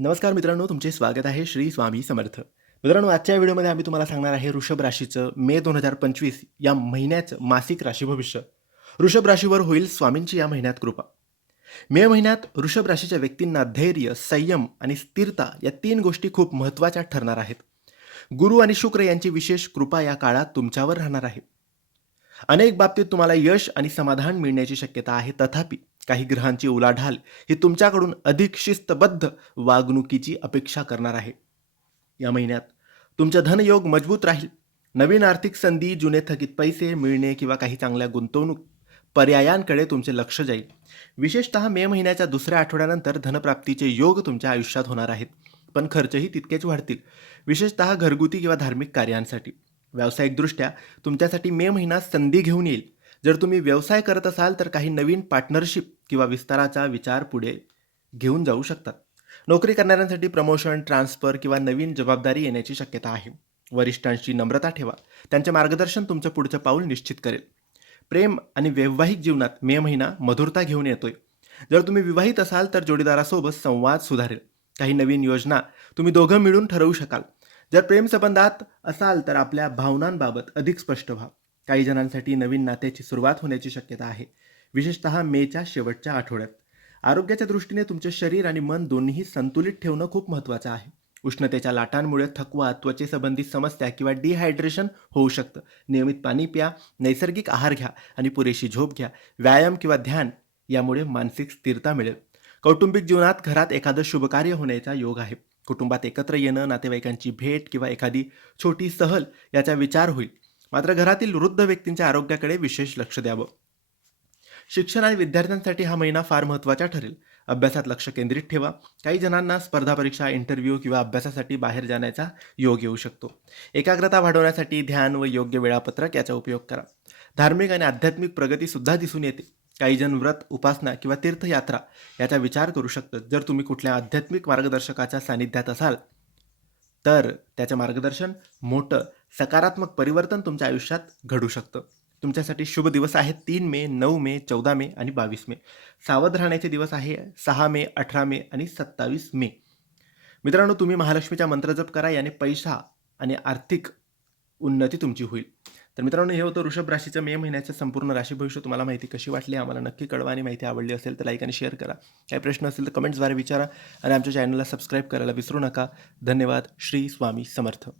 नमस्कार मित्रांनो तुमचे स्वागत आहे श्री स्वामी समर्थ. मित्रांनो आजच्या व्हिडिओमध्ये आम्ही तुम्हाला सांगणार आहे वृषभ राशीचं मे दोन हजार पंचवीस या महिन्याचं मासिक राशी भविष्य. वृषभ राशीवर होईल स्वामींची या महिन्यात कृपा. मे महिन्यात वृषभ राशीच्या व्यक्तींना धैर्य संयम आणि स्थिरता या तीन गोष्टी खूप महत्त्वाच्या ठरणार आहेत. गुरु आणि शुक्र यांची विशेष कृपा या काळात तुमच्यावर राहणार आहे. अनेक बाबतीत तुम्हाला यश आणि समाधान मिळण्याची शक्यता आहे. तथापि काही ग्रहांची उलाढाल ही तुमच्याकडून अधिक शिस्तबद्ध वागणुकीची अपेक्षा करणार आहे. या महिन्यात तुमचा धनयोग मजबूत राहील. नवीन आर्थिक संधी जुने थकीत पैसे मिळणे किंवा काही चांगल्या गुंतवणूक पर्यायांकडे तुमचे लक्ष जाईल. विशेषतः मे महिन्याच्या दुसऱ्या आठवड्यानंतर धनप्राप्तीचे योग तुमच्या आयुष्यात होणार आहेत. पण खर्चही तितकेच वाढतील. विशेषतः घरगुती किंवा धार्मिक कार्यांसाठी. व्यावसायिकदृष्ट्या तुमच्यासाठी मे महिना संधी घेऊन येईल. जर तुम्ही व्यवसाय करत असाल तर काही नवीन पार्टनरशिप किंवा विस्ताराचा विचार पुढे घेऊन जाऊ शकतात नोकरी करणाऱ्यांसाठी प्रमोशन ट्रान्सफर किंवा नवीन जबाबदारी येण्याची शक्यता आहे. वरिष्ठांशी नम्रता ठेवा. त्यांचे मार्गदर्शन तुमचं पुढचं पाऊल निश्चित करेल. प्रेम आणि वैवाहिक जीवनात मे महिना मधुरता घेऊन येतोय. जर तुम्ही विवाहित असाल तर जोडीदारासोबत संवाद सुधारेल. काही नवीन योजना तुम्ही दोघं मिळून ठरवू शकाल. जर प्रेमसंबंधात असाल तर आपल्या भावनांबाबत अधिक स्पष्ट व्हा. काही जणांसाठी नवीन नात्याची सुरुवात होण्याची शक्यता आहे. विशेषतः मेच्या शेवटच्या आठवड्यात. आरोग्याच्या दृष्टीने तुमचे शरीर आणि मन दोन्ही संतुलित ठेवणं खूप महत्त्वाचं आहे. उष्णतेच्या लाटांमुळे थकवा त्वचेसंबंधित समस्या किंवा डिहायड्रेशन होऊ शकतं. नियमित पाणी प्या नैसर्गिक आहार घ्या आणि पुरेशी झोप घ्या. व्यायाम किंवा ध्यान यामुळे मानसिक स्थिरता मिळेल. कौटुंबिक जीवनात घरात एखादं शुभकार्य होण्याचा योग आहे. कुटुंबात एकत्र येणं नातेवाईकांची भेट किंवा एखादी छोटी सहल याचा विचार होईल. मात्र घरातील वृद्ध व्यक्तींच्या आरोग्याकडे विशेष लक्ष द्यावं. शिक्षण आणि विद्यार्थ्यांसाठी हा महिना फार महत्त्वाचा ठरेल. अभ्यासात लक्ष केंद्रित ठेवा. काही जणांना स्पर्धा परीक्षा इंटरव्ह्यू किंवा अभ्यासासाठी बाहेर जाण्याचा योग येऊ शकतो. एकाग्रता वाढवण्यासाठी ध्यान व योग्य वेळापत्रक याचा उपयोग करा. धार्मिक आणि आध्यात्मिक प्रगतीसुद्धा दिसून येते. काही जण व्रत उपासना किंवा तीर्थयात्रा याचा विचार करू शकतात. जर तुम्ही कुठल्या आध्यात्मिक मार्गदर्शकाच्या सानिध्यात असाल तर त्याचं मार्गदर्शन मोठं सकारात्मक परिवर्तन तुमच्या आयुष्यात घडू शकतं. तुमच्यासाठी शुभ दिवस आहेत. तीन मे नऊ मे चौदा मे आणि बावीस मे. सावध राहण्याचे दिवस आहे. सहा मे अठरा मे आणि सत्तावीस मे. मित्रांनो तुम्ही महालक्ष्मीचा मंत्र जप करा. याने पैसा आणि आर्थिक उन्नती तुमची होईल. तर मित्रांनो हे होतं वृषभ राशीचं मे महिन्याचं संपूर्ण राशी भविष्य. तुम्हाला माहिती कशी वाटली? आम्हाला नक्की कळवा आणि माहिती आवडली असेल तर लाईक आणि शेअर करा. काही प्रश्न असेल तर कमेंट्सद्वारे विचारा आणि आमच्या चॅनलला सबस्क्राईब करायला विसरू नका. धन्यवाद. श्री स्वामी समर्थ.